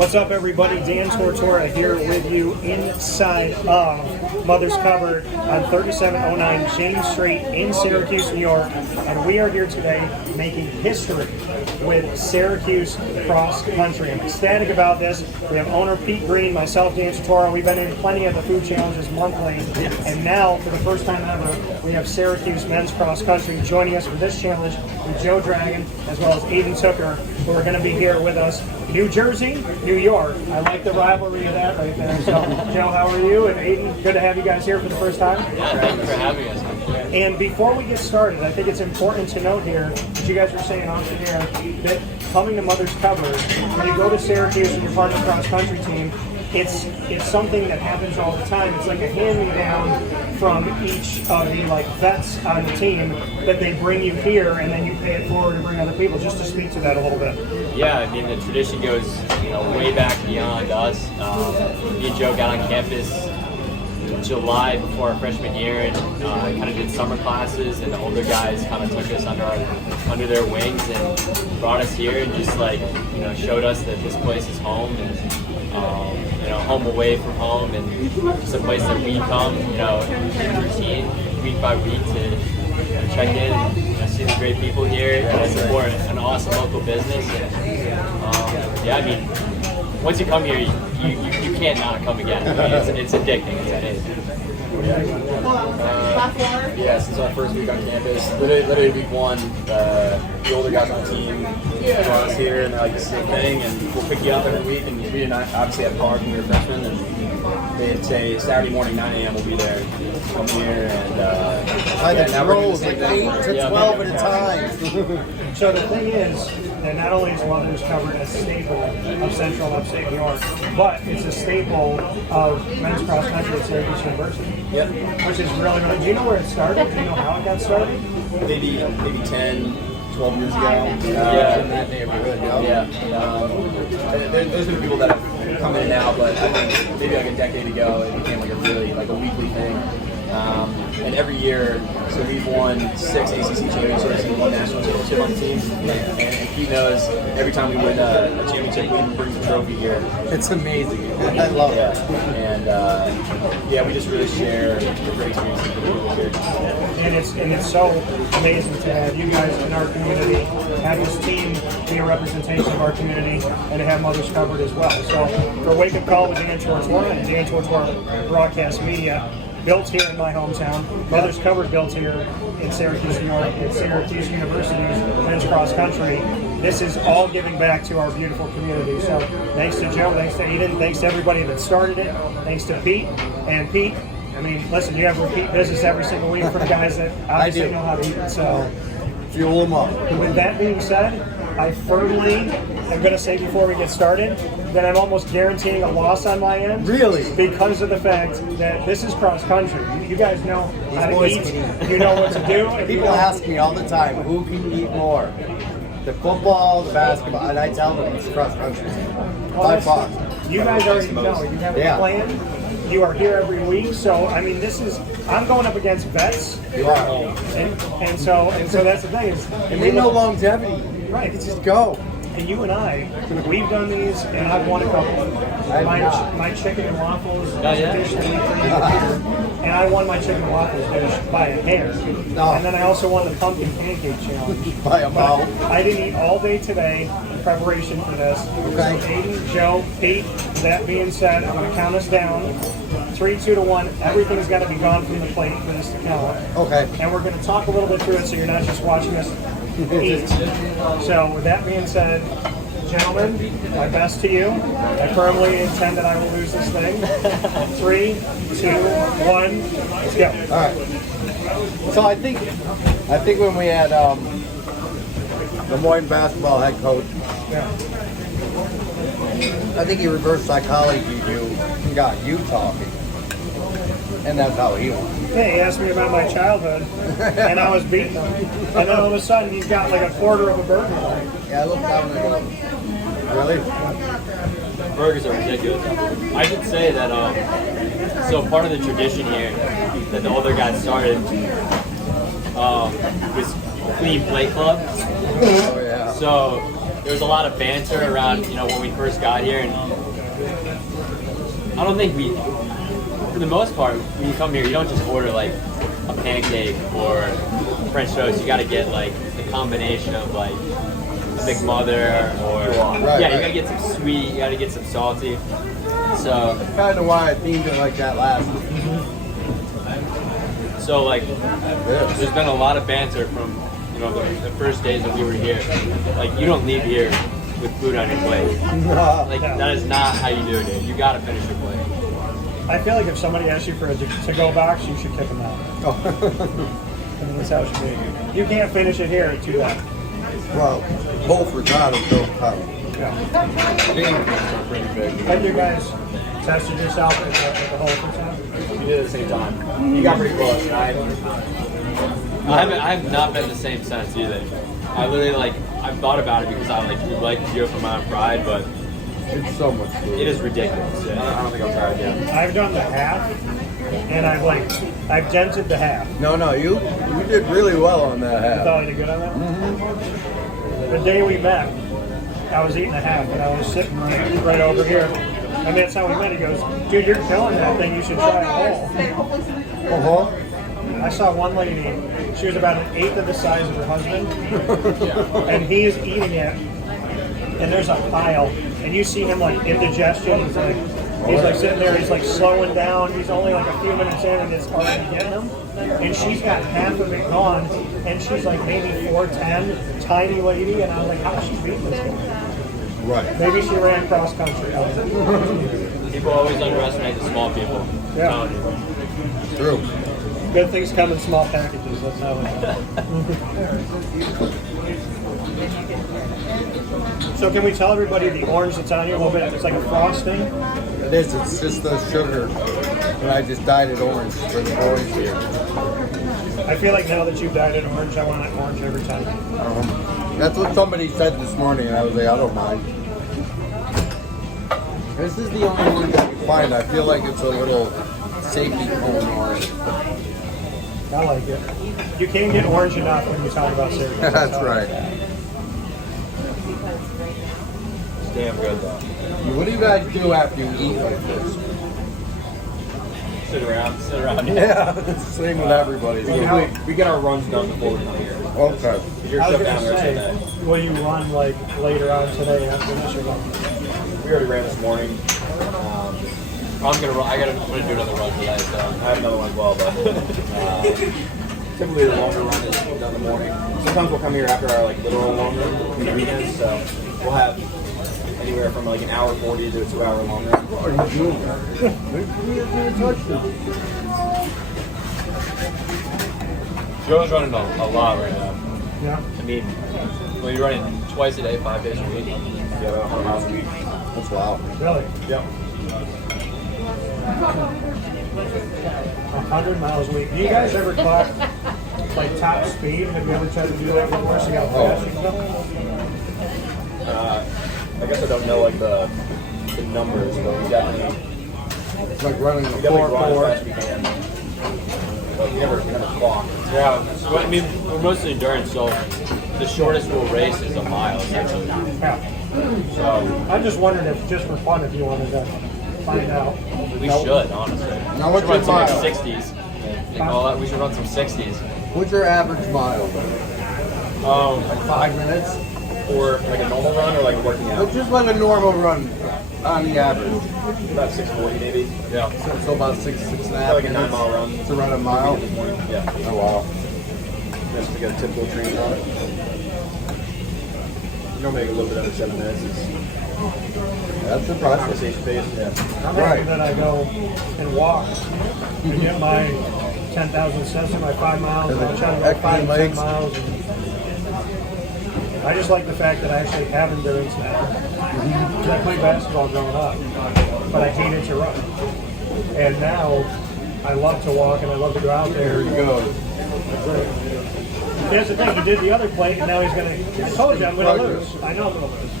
What's up, everybody? Dan Tortora here with you inside of Mother's Cupboard on 3709 James Street in Syracuse, New York. And we are here today making history with Syracuse cross country. I'm ecstatic about this. We have owner Pete Green, myself, Dan Tortora. We've been in plenty of the food challenges monthly. And now, for the first time ever, we have Syracuse men's cross country joining us for this challenge with Joe Dragon as well as Aiden Tooker, who are going to be here with us. New Jersey, New York. I like the rivalry of that right there. So, Joe, how are you? And Aiden, good to have you guys here for the first time. Yeah, thank you for having us. And before we get started, I think it's important to note here, as you guys were saying off the air, that coming to Mother's Cupboard, when you go to Syracuse and you're part of the cross-country team, it's something that happens all the time. It's like a hand-me-down from each of the vets on the team that they bring you here, and then you pay it forward to bring other people. Just to speak to that a little bit. Yeah, I mean the tradition goes way back beyond us. Me and Joe got on campus July before our freshman year, and kind of did summer classes, and the older guys kind of took us under their wings and brought us here and just showed us that this place is home, and home away from home, and it's a place that we come in routine week by week to check in and see the great people here and support an awesome local business. And, I mean, once you come here, you can't not come again. I mean, it's addicting. It's addicting. Since our first week on campus, literally week one, the older guys on the team brought us here, and they're like, this is the thing, and we'll pick you up every week. And we didn't obviously have cars when we were freshmen, and they'd say Saturday morning, 9 a.m. we'll be there. Come here, and now we're doing the same thing. 8 to 12 at a time. So the thing is, that not only is Mother's Cupboard a staple of Central and Upstate New York, but it's a staple of men's cross country at Syracuse University. Yep. Which is really, really. Do you know where it started? Do you know how it got started? Maybe 10, 12 years ago. There's been people that have come in and out, but I think maybe like a decade ago it became like a weekly thing. And every year, so we've won 6 ACC championships and 1 national championship on the team. And Pete knows every time we win a championship, we bring the trophy here. It's amazing. I love it. And we just really share the great experiences with the people here. And it's so amazing to have you guys in our community, have this team be a representation of our community, and to have Mother's Cupboard as well. So for Wake Up Call with Dan Tortora and Dan Tortora Broadcast Media, built here in my hometown, Mother's Cupboard built here in Syracuse, New York, at Syracuse University's men's cross country. This is all giving back to our beautiful community. So thanks to Joe, thanks to Aiden, thanks to everybody that started it, thanks to Pete. And Pete, I mean, listen, you have repeat business every single week from guys that obviously know how to eat it. So fuel them up. With that being said, I firmly am going to say before we get started that I'm almost guaranteeing a loss on my end. Really? Because of the fact that this is cross country. You guys know how to eat. You know what to do. People ask me all the time, who can eat more? The football, the basketball, and I tell them it's cross country. By far. You guys already know. You have a plan. You are here every week, so I mean, I'm going up against vets. You are. And so that's the thing. And they know longevity. Right. It's just go. And you and I, we've done these, and I've won a couple. My chicken and waffles dish that we created here, and I won my chicken and waffles dish by a hair. And then I also won the pumpkin pancake challenge. By a mile. I didn't eat all day today in preparation for this. Okay. So Aiden, Joe, Pete, that being said, I'm going to count us down. 3, 2 to 1. Everything's got to be gone from the plate for this to count. Okay. And we're going to talk a little bit through it so you're not just watching us eat. So with that being said, gentlemen, my best to you. I firmly intend that I will lose this thing. 3, 2, 1, let's go. All right. So I think when we had the Moines basketball head coach, I think he reversed psychology you and got you talking. And that's how he won. Hey, he asked me about my childhood, and I was beating him. And then all of a sudden, he's got like a quarter of a burger. Yeah, I looked down and I go, really? Burgers are ridiculous. I should say that, so part of the tradition here that the older guys started was Clean Plate Club. Oh, yeah. So there was a lot of banter around, when we first got here, and I don't think for the most part, when you come here, you don't just order like a pancake or French toast. You got to get like the combination of like a Big Mother or you gotta get some sweet, you gotta get some salty. So That's kind of why I themed it like that last. So like, there's been a lot of banter from the first days that we were here. Like, you don't leave here with food on your plate. Like, that is not how you do it, dude. You gotta finish your plate. I feel like if somebody asks you for a to-go box, you should kick them out. I mean, that's how it should be. You can't finish it here, too bad. Well, both for God is so tough. Yeah. Pretty big. Have you guys tested yourself at the whole percent? We did it at the same time. You got pretty close, right? I have not been the same since either. I literally I've thought about it because I would like to do it for my own pride, but It's so much food. it is ridiculous. Yeah. I don't think I'll try it yet. I've done the half, and I've dented the half. No, you did really well on that You half. thought I did good on that? The day we met, I was eating a half, and I was sitting right over here. And that's how we met. He goes, dude, you're killing that thing. You should try a whole. I saw one lady, she was about an eighth of the size of her husband, and he is eating it, and there's a pile, and you see him like indigestion. He's like sitting there, he's like slowing down. He's only like a few minutes in, and it's already getting him. And she's got half of it gone, and she's like maybe 4'10", tiny lady, and I was like, how is she beating this guy? Right. Maybe she ran cross country. I was like, People always underestimate the small people. Yeah. I'm telling you. True. good things come in small packages. That's how it is. So can we tell everybody the orange that's on you a little bit? It's like a frosting. It is. It's just the sugar. And I just dyed it orange for the boys here. I feel like now that you've dyed it orange, I want it orange every time. That's what somebody said this morning, and I was like, I don't mind. This is the only one that I can find. I feel like it's a little safety cone orange. I like it. You can't get orange enough when you talk about Syracuse. That's right. It's damn good though. What do you guys do after you eat like this? Sit around. Yeah, it's the same with everybody. We get our runs done before we come here. Okay. You're I was shut down going to the rest of the say, day. will you run like later on today after this or what? We already ran this morning. I'm gonna do another run today. So I have another one as well, but typically the longer run is done in the morning. Sometimes we'll come here after our literal long run in the weekends, so we'll have anywhere from an hour 40 to a 2 hour long run. What are you doing? Joe's running a lot right now. Yeah. I mean, well, you're running twice a day, 5 days a week. Yeah, about 100 miles a week. That's wild. Really? Yep. 100 miles a week. Do you guys ever clock like top speed? Have you ever tried to do that before? See how fast you can go? I guess I don't know the numbers, but we definitely It's like running a run as 4-4. fast as we can. But we never clock. Yeah, so, I mean, we're mostly endurance, so the shortest we'll race is a mile, essentially. Yeah. So I'm just wondering if, just for fun, if you wanted to find out. we should, honestly. Now We what's should run your some like mile? 60s. They call that, we should run some 60s. What's your average mile? Like 5 minutes? Or a normal run or working out? It's just like a normal run on the average. About 6:40 maybe. Yeah. So about 6.5 Like a minutes 9 mile run. to run a mile. Yeah. Oh wow. Just to get a typical training on it. Normally a little bit under 7 minutes. That's impressive. Conversation pace. Yeah. I'm happy that I go and walk and get my 10,000 steps in my 5 miles. And I try to go 5 to 10 miles. I just like the fact that I actually have endurance now. I played basketball growing up, but I hated to run. And now I love to walk and I love to go out there. There you go. That's the thing, he did the other plate and now he's going to, I told you I'm going to lose. I know I'm going to lose.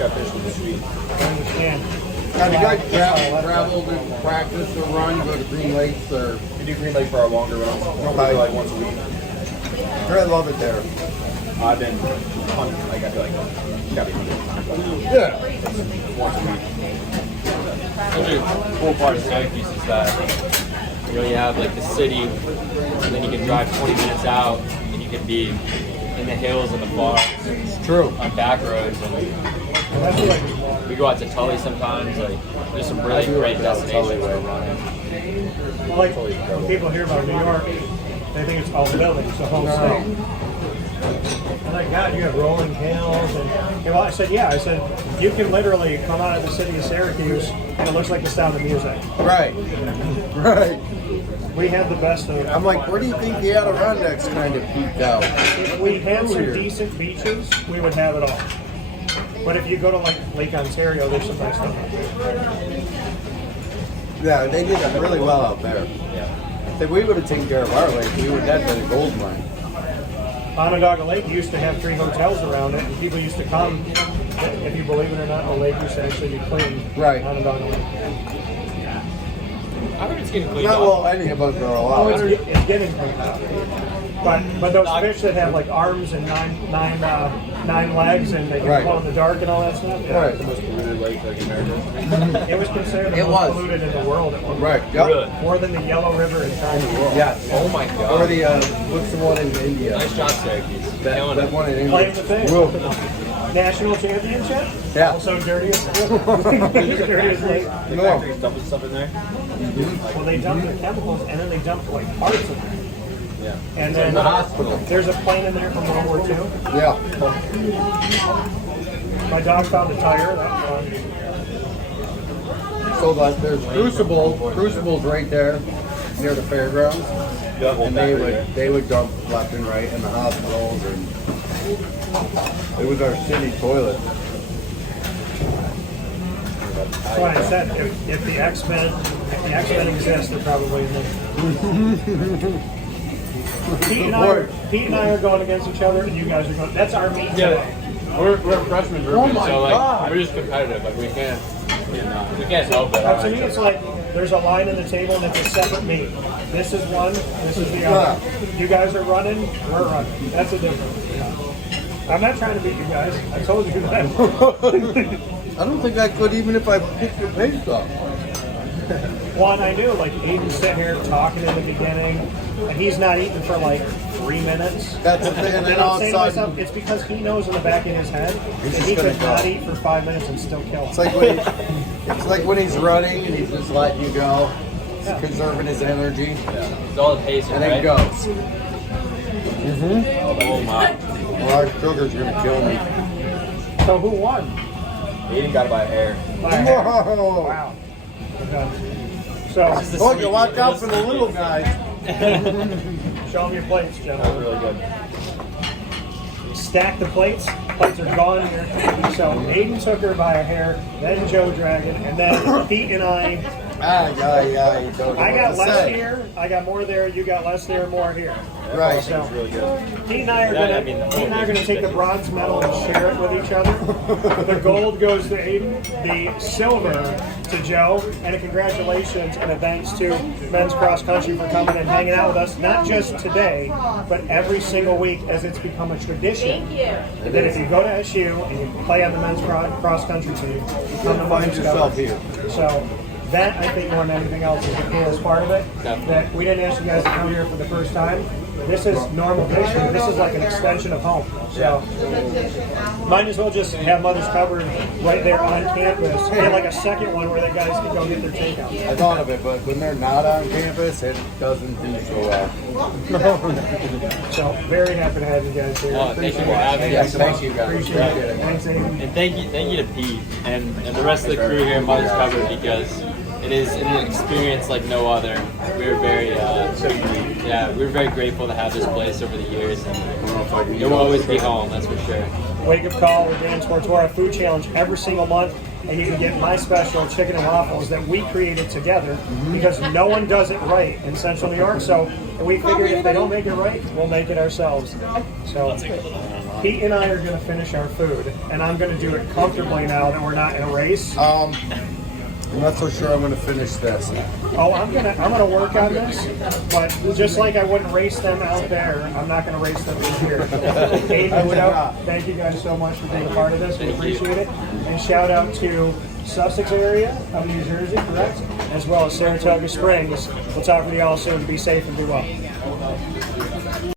Got finished with this week. I understand. Have you guys traveled and practiced the run, go to Green Lakes or? We do Green Lake for our longer runs. Probably once a week. I love it there. I've been hunting, like I feel like it's gotta be hunting Yeah. once a week. Such a cool part of Syracuse is that you have like the city, and then you can drive 20 minutes out, and you can be in the hills and the farms, It's true. on back roads, and That's like, we go out to Tully sometimes. Like, there's some really great destinations for running. like when people hear about New York, they think it's all buildings, the whole state. I'm like, God, you have rolling hills, and well, I said, yeah. I said, you can literally come out of the city of Syracuse, and it looks like the Sound of Music. Right. Right. We have the best of it. I'm like, where do you think the Adirondacks kind of peaked out? If we had some decent beaches, we would have it all. But if you go to like Lake Ontario, there's some nice stuff. Yeah, they did really well out there. If we would have taken care of our lake, we would have been a gold mine. Onondaga Lake used to have 3 hotels around it, and people used to come. If you believe it or not, the lake used to actually be clean. Right. Onondaga Lake. I heard it's getting cleaned Not up. well, any of us are Oh, allowed. it's getting cleaned up. But those fish that have like arms and nine legs and they can Right. glow in the dark and all that stuff. Yeah. Right. The most polluted lake like in America. It was considered the It most was. polluted in the world at one point. Right. Yep. Really? More than the Yellow River in China. Yes. Oh my god. Or the what's the one in India? Nice job, Syracuse. That one in India. Claim the thing. Whoa. National championship? Yeah. Also dirtiest. dirtiest lake. The No. factories dumping stuff in there. Well, they dumped the chemicals and then they dumped like parts of it. Yeah. And then the hospital. there's a plane in there from World War II. Yeah. My dog found a tire. That's fun. So that there's Crucible's right there near the fairgrounds, and they would dump left and right in the hospitals, and it was our city toilet. That's why I said if the X-Men exist, they're probably in there. Pete and I are going against each other, and you guys are going. That's our meet today. We're a freshman group, Oh my so like God. we're just competitive. Like we can't help it. To me, it's like there's a line in the table, and it's a separate meet. This is one. This is the other. You guys are running. We're running. That's a difference. Yeah. I'm not trying to beat you guys. I told you that. I don't think I could even if I picked your pace up. One, I knew, like, Aiden's sitting here talking in the beginning, and he's not eating for like 3 minutes. That's the thing, and then And all I'm of a saying to myself, sudden, it's because he knows in the back of his head He's that just he gonna could not go. eat for 5 minutes and still kill it's him. like when he's running and he's just letting you go, he's conserving his energy, It's all the pacing, and then right? goes. Oh my! Well, our sugar's gonna kill me. So who won? Aiden got it by a hair. By a hair. Whoa. Wow. Okay. So, Oh, you watch out for the little guys. show me your plates, That was gentlemen. really good. Stack the plates. Plates are gone here. So Aiden took her by a hair, then Joe Dragon, and then Pete and I. Ah, yeah, you don't know I what got to less say. here. I got more there. You got less there. More here. Right. So It's really good. Pete and I are That, gonna. I mean, the Pete and I are whole gonna take the bronze medal and share it with each other. The gold goes to Aiden. The silver to Joe. And a congratulations and a thanks to Men's Cross Country for coming and hanging out with us. Not just today, but every single week, as it's become a tradition. That if you go to SU and you play on the Men's Cross Country team, you come to Find Mother's yourself Cover. here. So that, I think, more than anything else, is the coolest part of it. Definitely. That we didn't ask you guys to come here for the first time. This is normal fishing. This is like an extension of home. So might as well just have Mother's Covered right there on campus. Get like a second one where the guys can go get their takeout. I thought of it, but when they're not on campus, it doesn't do so well. So very happy to have you guys here. Oh, thank you for having Yes, us. thank you guys. Appreciate it. Thanks, Aiden. And thank you to Pete and the rest of the crew here at Mother's Covered, because it is an experience like no other. We're very we're very grateful to have this place over the years, and it will always be home, that's for sure. Wake Up Call with Dan Tortora Food Challenge every single month, and you can get my special chicken and waffles that we created together because no one does it right in Central New York. So we figured if they don't make it right, we'll make it ourselves. So Pete and I are going to finish our food, and I'm going to do it comfortably now that we're not in a race. I'm not so sure I'm going to finish this. Oh, I'm gonna work on this, but just like I wouldn't race them out there, I'm not gonna race them in here. Dave and Joe, thank you guys so much for being a part of this. We appreciate it. And shout out to Sussex area of New Jersey, correct? As well as Saratoga Springs. We'll talk with you all soon. Be safe and be well.